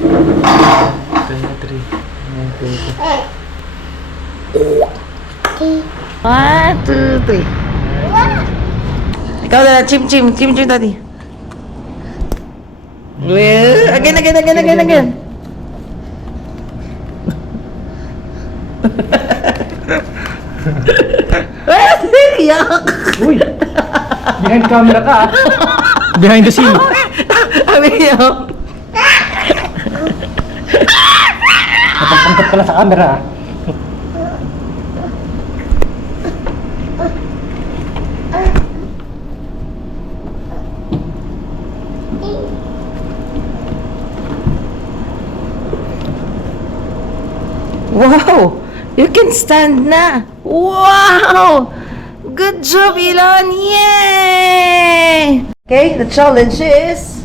23. Okay. 1, 2, 3. Ikaw na, chim, daddy. Well, again. Yak! Uy! Behind camera ka, ah. Behind the scene. Yak! Napagpangkat ka lang sa camera, ah. Wow! You can stand na! Wow! Good job, Elon! Yay! Okay, the challenge is...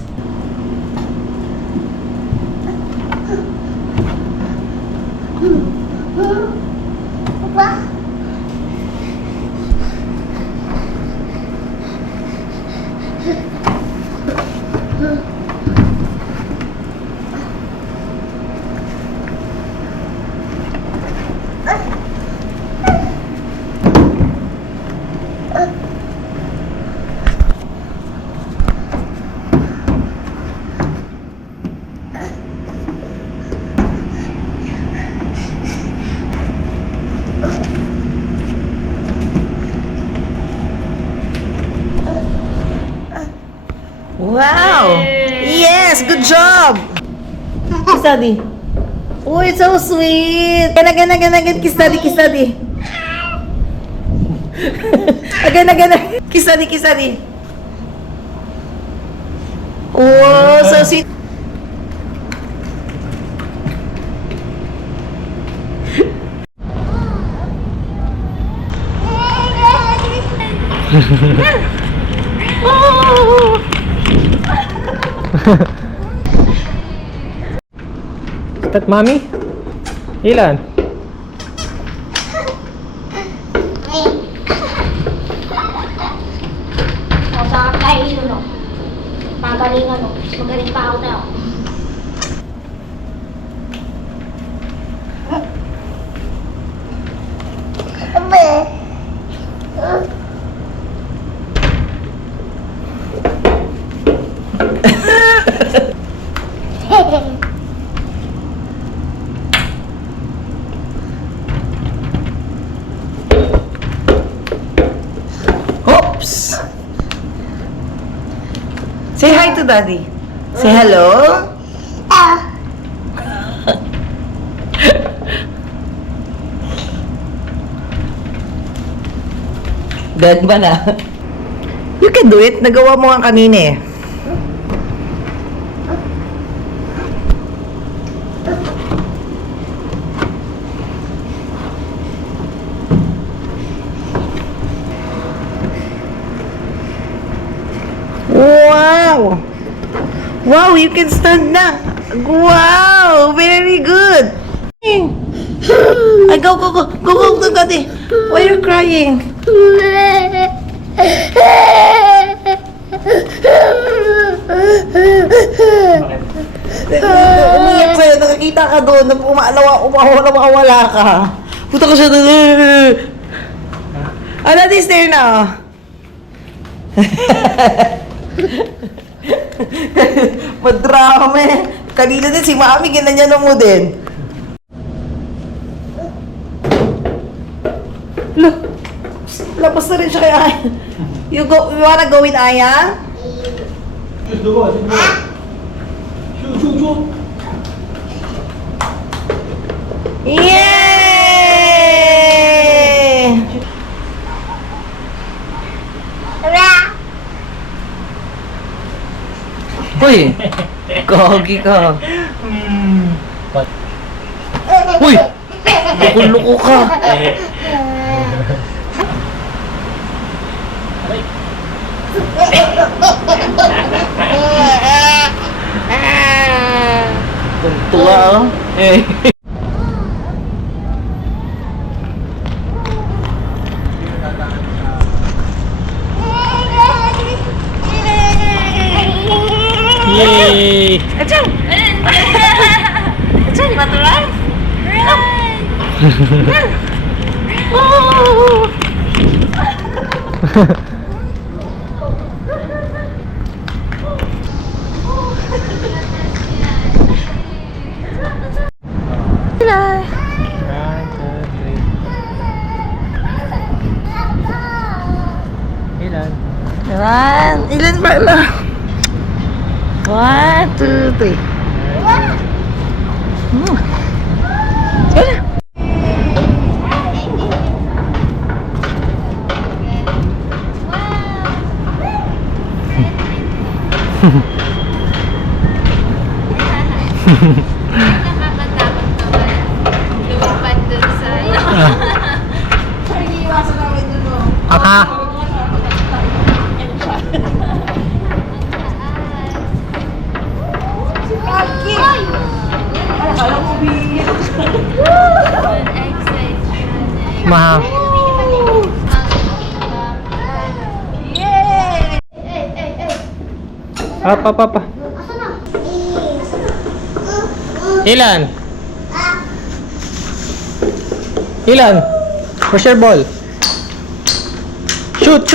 Wow! Yes! Good job! Kiss daddy. Oh, it's so sweet! Again. Kiss daddy. Again. Kiss daddy. Oh, so sweet. Oh! Is that mommy? Ilan? O sa kain, no? Magaling, no? Magaling pa ako tayo. Oops! Say hi to daddy. Say hello. Dead ba na? You can do it. Nagawa mo nga kanina eh. Wow! Wow, you can stand na. Wow, very good. Ay, go, daddy. Why are you crying? Umiyak sa'yo, nakakita ka doon, umawala ka. Puta ka siya doon. Ano, this there na. Madrama eh. Kanina din si Mami, ginanyan mo din. Look, labas na rin siya kay Aya. You wanna go with Aya? Yay! Uy! Gogi ka. Uy! Loko-loko ka. Tuntua oh. Yay! Achoo! Want to run? Run! Oh! Hello. 1, 2, 3. Ilan? Run! Ilan ba lang? 1, 2, 3. Sige. Lumipad dun sa... Aha! Maha. Apa. Ilan? Ilan? Where's your ball? Shoot!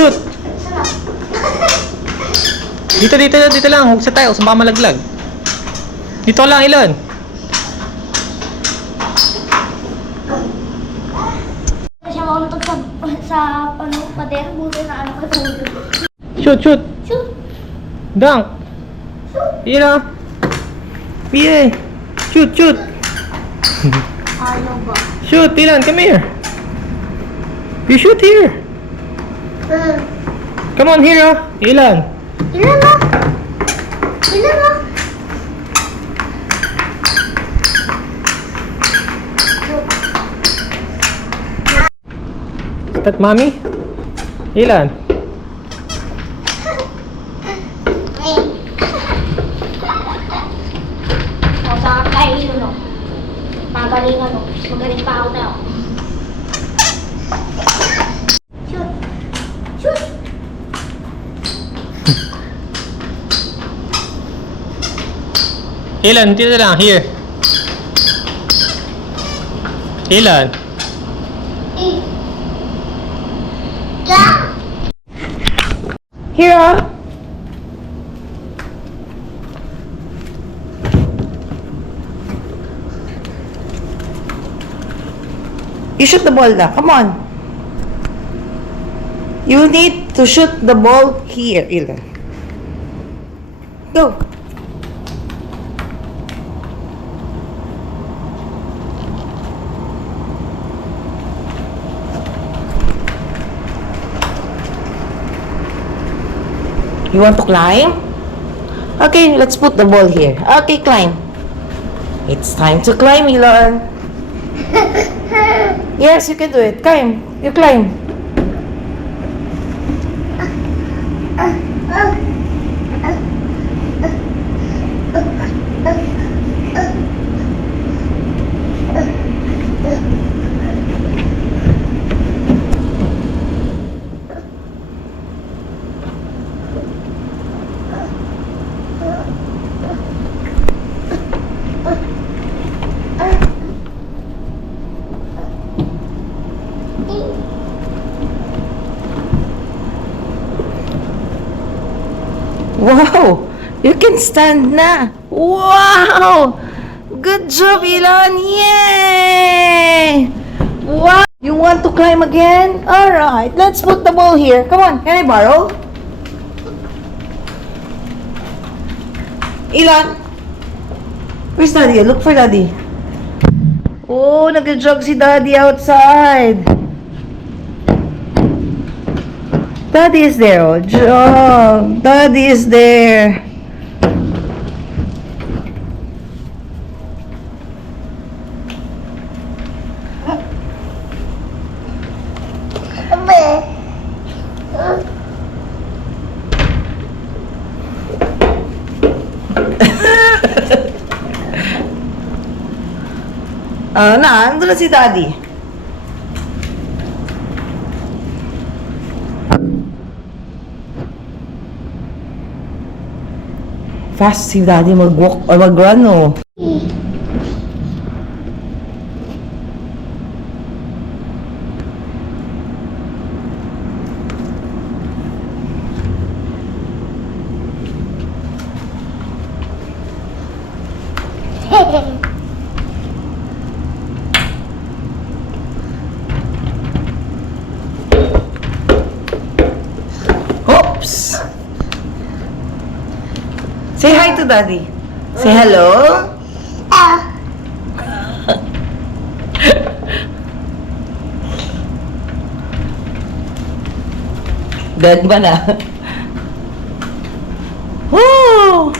Dito lang. Huwag sa tayo. Baka malaglag. Dito lang, Ilan. Siya makuntog sa pader. Buti na ano ko. Shoot! Shoot! Dunk! Ilan? PA! Shoot! Ayaw ba? Shoot, Ilan, come here. You shoot here. Come on here, Ilan. Ilan na? Ilan na? Is that mommy? Ilan? O sa kay no. Magaling ano. Magaling pa ako tayo. Shoot! Ilan, dito lang, here. Ilan? Here. You shoot the ball now. Come on. You need to shoot the ball here, Ilan. Go. You want to climb? Okay, let's put the ball here. Okay, climb. It's time to climb, Ilan. Yes, you can do it. Climb. You climb. Wow! You can stand na! Wow! Good job, Ilan! Yay! Wow! You want to climb again? Alright, let's put the ball here. Come on, can I borrow? Ilan? Where's Daddy? Look for Daddy. Oh, nag-jog si Daddy outside. Daddy is there, oh, jog. Daddy is there. Ando na si Daddy. Fast si Daddy mag-walk or mag-run, oh. Oops! Say hi to Daddy. Say hello. Dead ba na? Woo!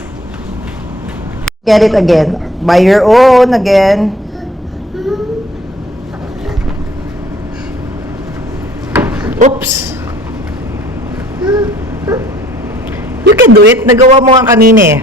Get it again. By your own again. Oops. You can do it. Nagawa mo nga kanina eh.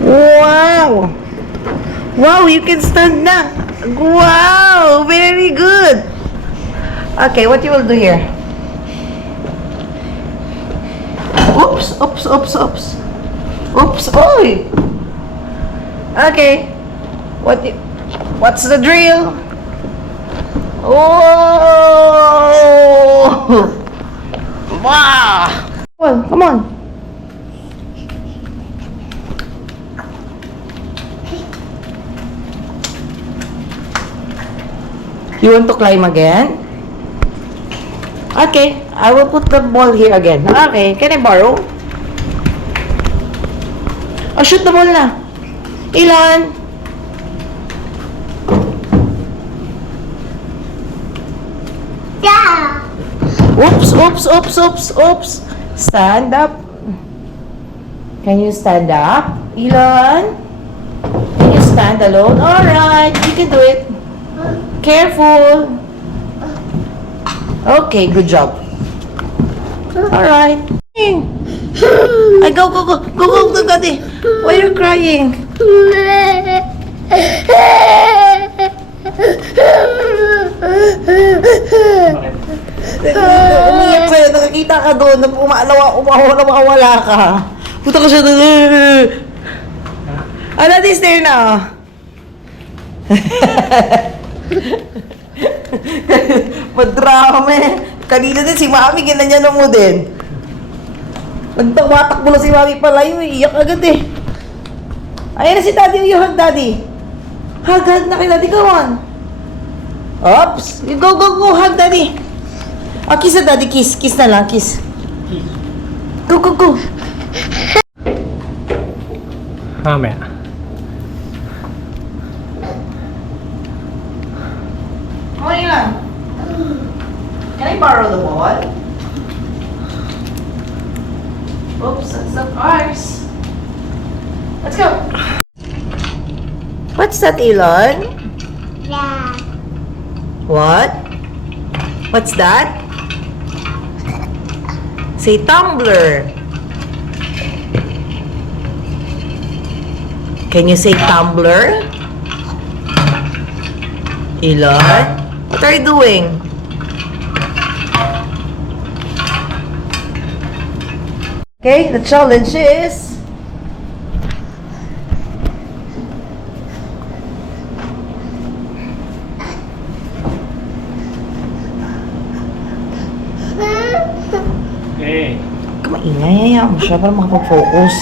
Wow! Wow, you can stand na. Wow, very good. Okay, what you will do here? Oops, oops, oops, oops. Oops, oy. Okay. What's the drill? Oh! Wow! Come on, come on. You want to climb again? Okay, I will put the ball here again. Okay, can I borrow? Oh, shoot the ball na. Ilan? Yeah. Oops, oops, oops, oops, oops. Stand up. Can you stand up? Ilan? Can you stand alone? Alright, you can do it. Careful. Okay, good job. Alright. I go, go, go, go, go, go, Daddy. Why are you crying? Umiyak sa'yo, nakakita ka doon, umawala ka. Puta ka siya doon. Ah, Daddy's there na. Madrama eh. Kanina din si Mami, ginanyan mo din. Nagtawatak mo na si Mami palayo, iyak agad eh. Ayan na si Daddy, you hug Daddy. Hug na kay Daddy, come on. Oops, you go, go, go, hug Daddy. Ah, kiss na Daddy, kiss. Kiss na lang, kiss. Go, go, go. Mamaya. Okay lang. Can I borrow the ball? Oops, that's not ours. Let's go. What's that, Elon? Yeah. What? What's that? Say tumbler. Can you say tumbler? Elon? What are you doing? Okay, the challenge is Okay. Maingay, hayaan mo siya para makapag-focus.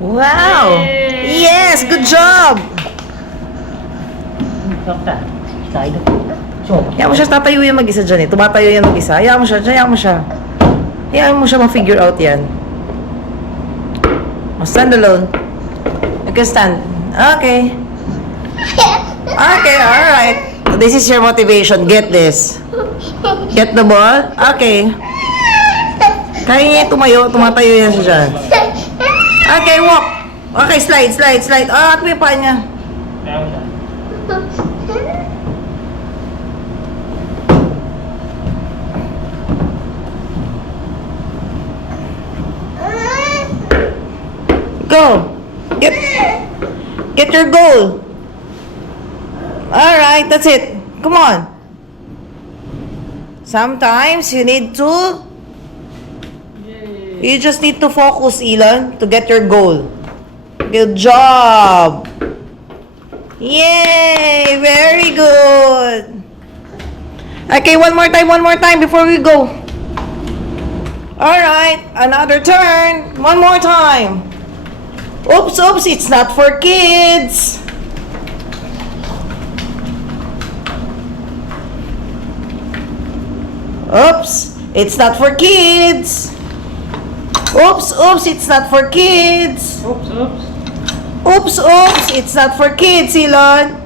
Wow! Yes! Good job! Dokta. Side. So, Hayaan mo siya, tatayo yan mag-isa dyan eh. Tumatayo yan mag-isa. Hayaan mo siya, hayaan mo siya. Hayaan mo siya ma-figure out yan. Oh, stand alone. You can stand. Okay. Okay, alright. This is your motivation. Get this. Get the ball? Okay. Kaya niya tumayo, tumatayo yan siya dyan. Okay, walk. Okay, slide, slide, slide. Ah, at may paa niya. kaya mo siya. Go. Get your goal. Alright, that's it. Come on. Sometimes you need to... You just need to focus, Elon, to get your goal. Good job. Yay! Very good. Okay, one more time before we go. Alright, another turn. One more time. Oops, oops, it's not for kids. Oops, it's not for kids. Oops, oops, it's not for kids. Oops, oops. Oops, oops, it's not for kids, Elon.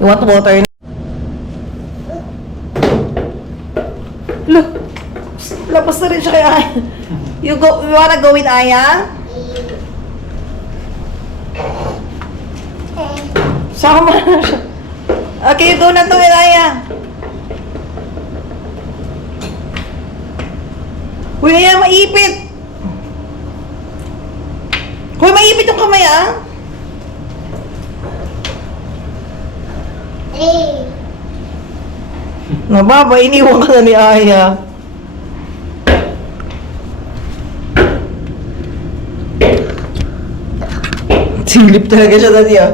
You want water? Look, labas na rin siya kay Aya. You wanna go with Aya? Sama na siya. Okay, you go na to with Aya. Uy, Aya, maipit. Hoy, maipit yung kamay, ah. Nababa, iniwan ka na ni Aya. Silip talaga siya dati, ah.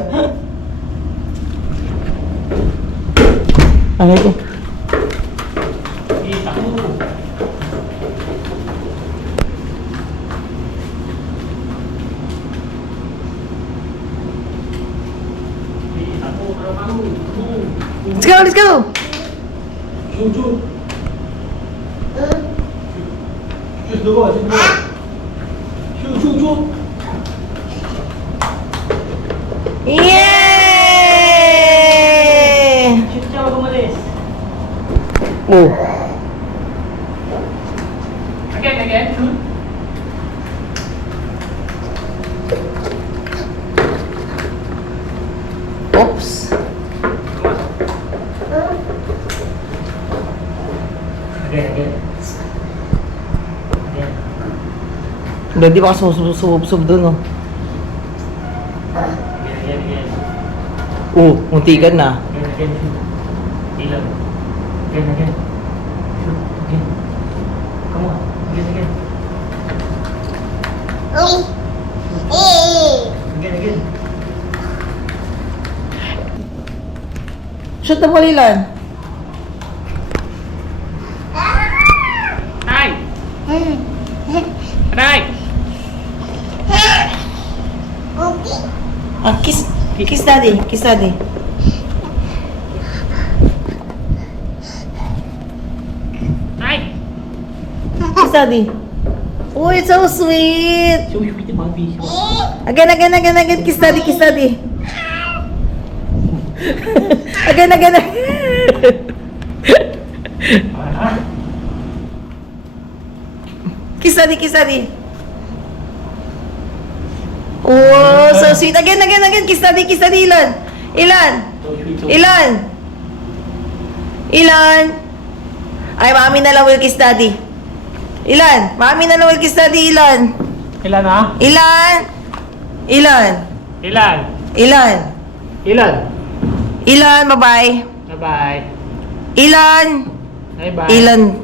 Ay, ko. Let's go, let's go. Shoot, shoot. Shoot, dua, shoot, dua. Shoot, shoot, shoot. Yay! Shoot siya, wag umalis. Oh. Again, shoot. Oops. Again. Hindi ba sumubsob dun, oh. Again. Oh, muntikan na. Again, shoot. Ilan. Again. Shoot, again. Come on, again. Again. Shoot the ball, Ilan. Aray! Aray! Ah, kiss. Kiss daddy. Kiss daddy. Aray! Kiss daddy. Oh, it's so sweet. So, yung piti babi. Again. Kiss daddy, kiss daddy. Again. Kiss daddy, kiss daddy. Oh, so sweet. Again. Kiss daddy, Ilan. Ilan. Ay, mami na lang will kiss daddy. Ilan. Mami na lang will kiss daddy, Ilan. Ilan ha? Ilan. Ilan? Ilan, bye-bye. Bye-bye. Ilan. Bye-bye. Ilan.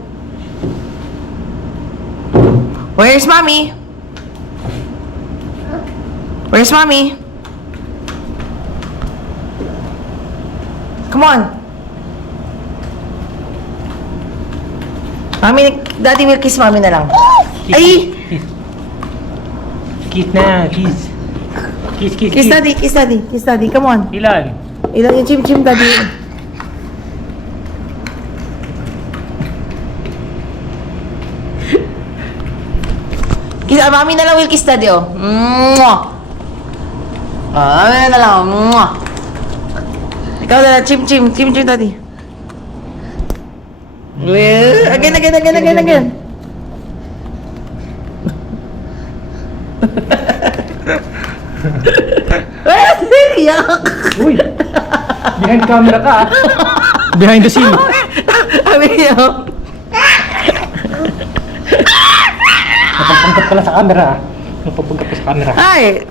Where's mommy? Where's mommy? Come on. Mommy, daddy will kiss mommy na lang. Ay! Kiss na, kiss. Kiss daddy. Come on. Ilan? Ilan yung chim daddy. Kiss, mami na lang will kiss daddy, oh. Mwah! Mami na lang, mwah! Ikaw na lang, chim daddy. Well, again. Yak! Uy! Behind camera ka Behind the scene. Abi yun. Napapangkat pala sa camera Napapangkat pa sa camera. Ay,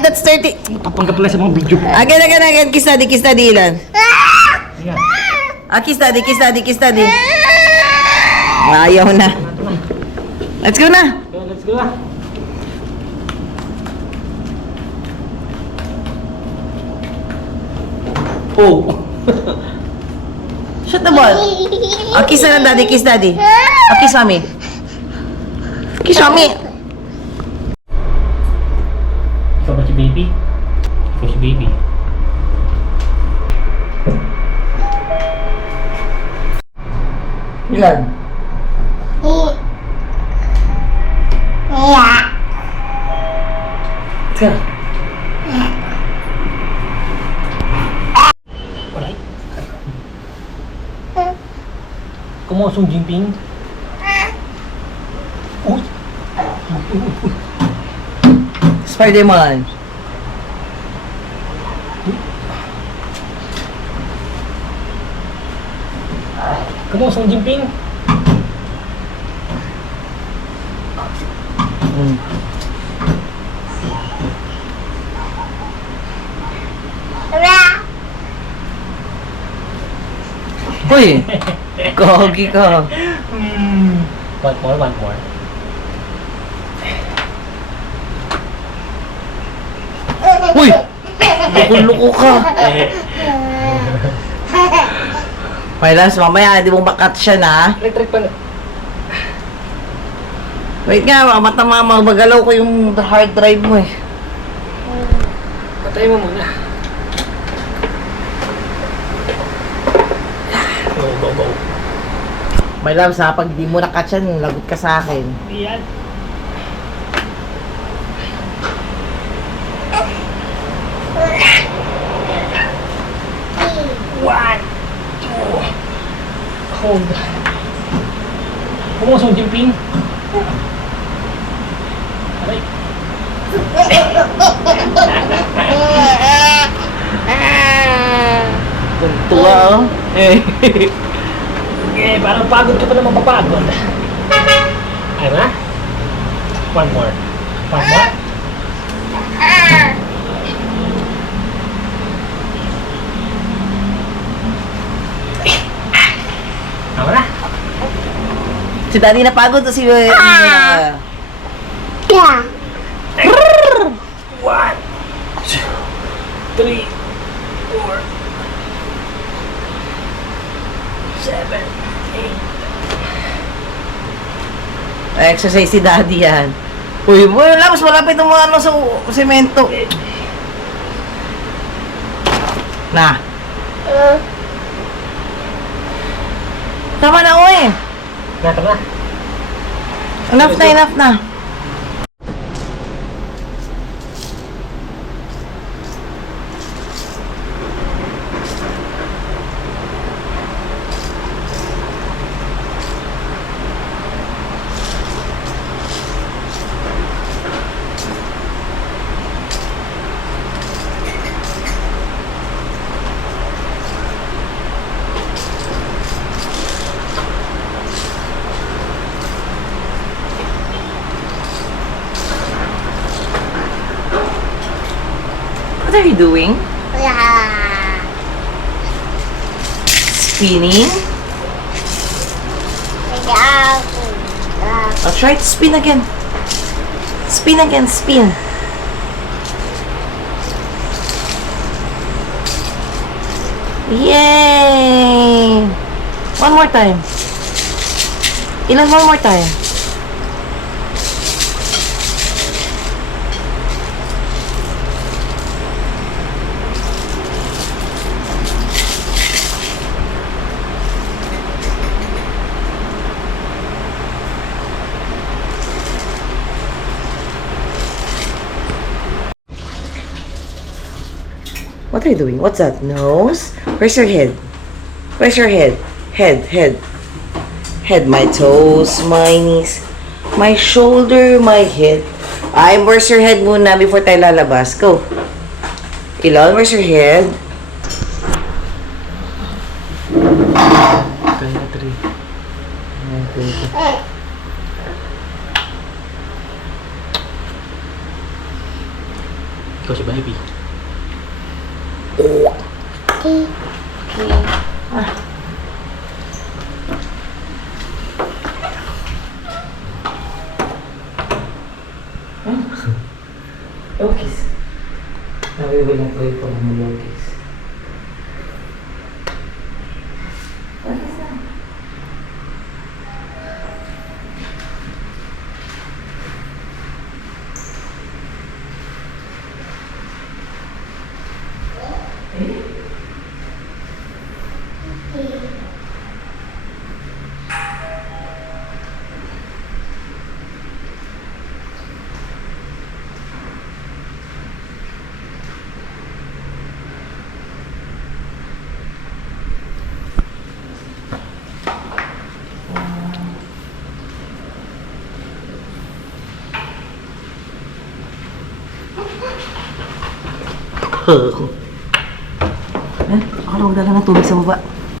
that's 30. Napapangkat pala sa mga video ko. Again. Kiss daddy, Ilan. Ayan. Ah, kiss daddy. Ayaw na. Let's go na. Okay, let's go na. Oh. Shoot the ball. Ah, kiss na lang daddy, kiss daddy. Ah, kiss mommy. Kiss mommy. Ikaw ba si baby? Ikaw si baby. Ilan? Let's go. Alright. Kumuha Sung Jinping. Uy! Spider-Man. Kumuha Sung Jinping. Uy! Gogi ka. One more. Uy! Loko ka. My loves, mamaya hindi mo makat siya na. Trick pala. Wait nga, mama, magalaw ko yung hard drive mo eh. Patay mo muna. Go. My loves ha, pag di mo nakat siya, lagot ka sa akin. Ayan. One, two, hold. Kumuha Sung Jinping. Aray. Tuntua oh. Eh. Parang pagod ka pa naman mapapagod. Ay na? One more. Tama na? Si daddy napagod o si... Yeah. One, two, three, four, Exercise si daddy yan. Uy, wala, mas malapit ng mga ano sa semento. Na. Tama na, uy. Gata na. Enough na, enough na. What are you doing? Yeah. Spinning? I'll try to spin again. Spin again, spin. Yay! One more time. Ilan one more time? What are you doing? What's that? Nose? Where's your head? Where's your head? Head, head. Head, my toes, my knees, my shoulder, my head. Ay, where's your head muna before tayo lalabas? Go. Ilon, where's your head? Kaya 3. Ikaw si baby. Yogis. Now we will not wait for the yogis. What is that? Akala ko dala ng tubig sa baba.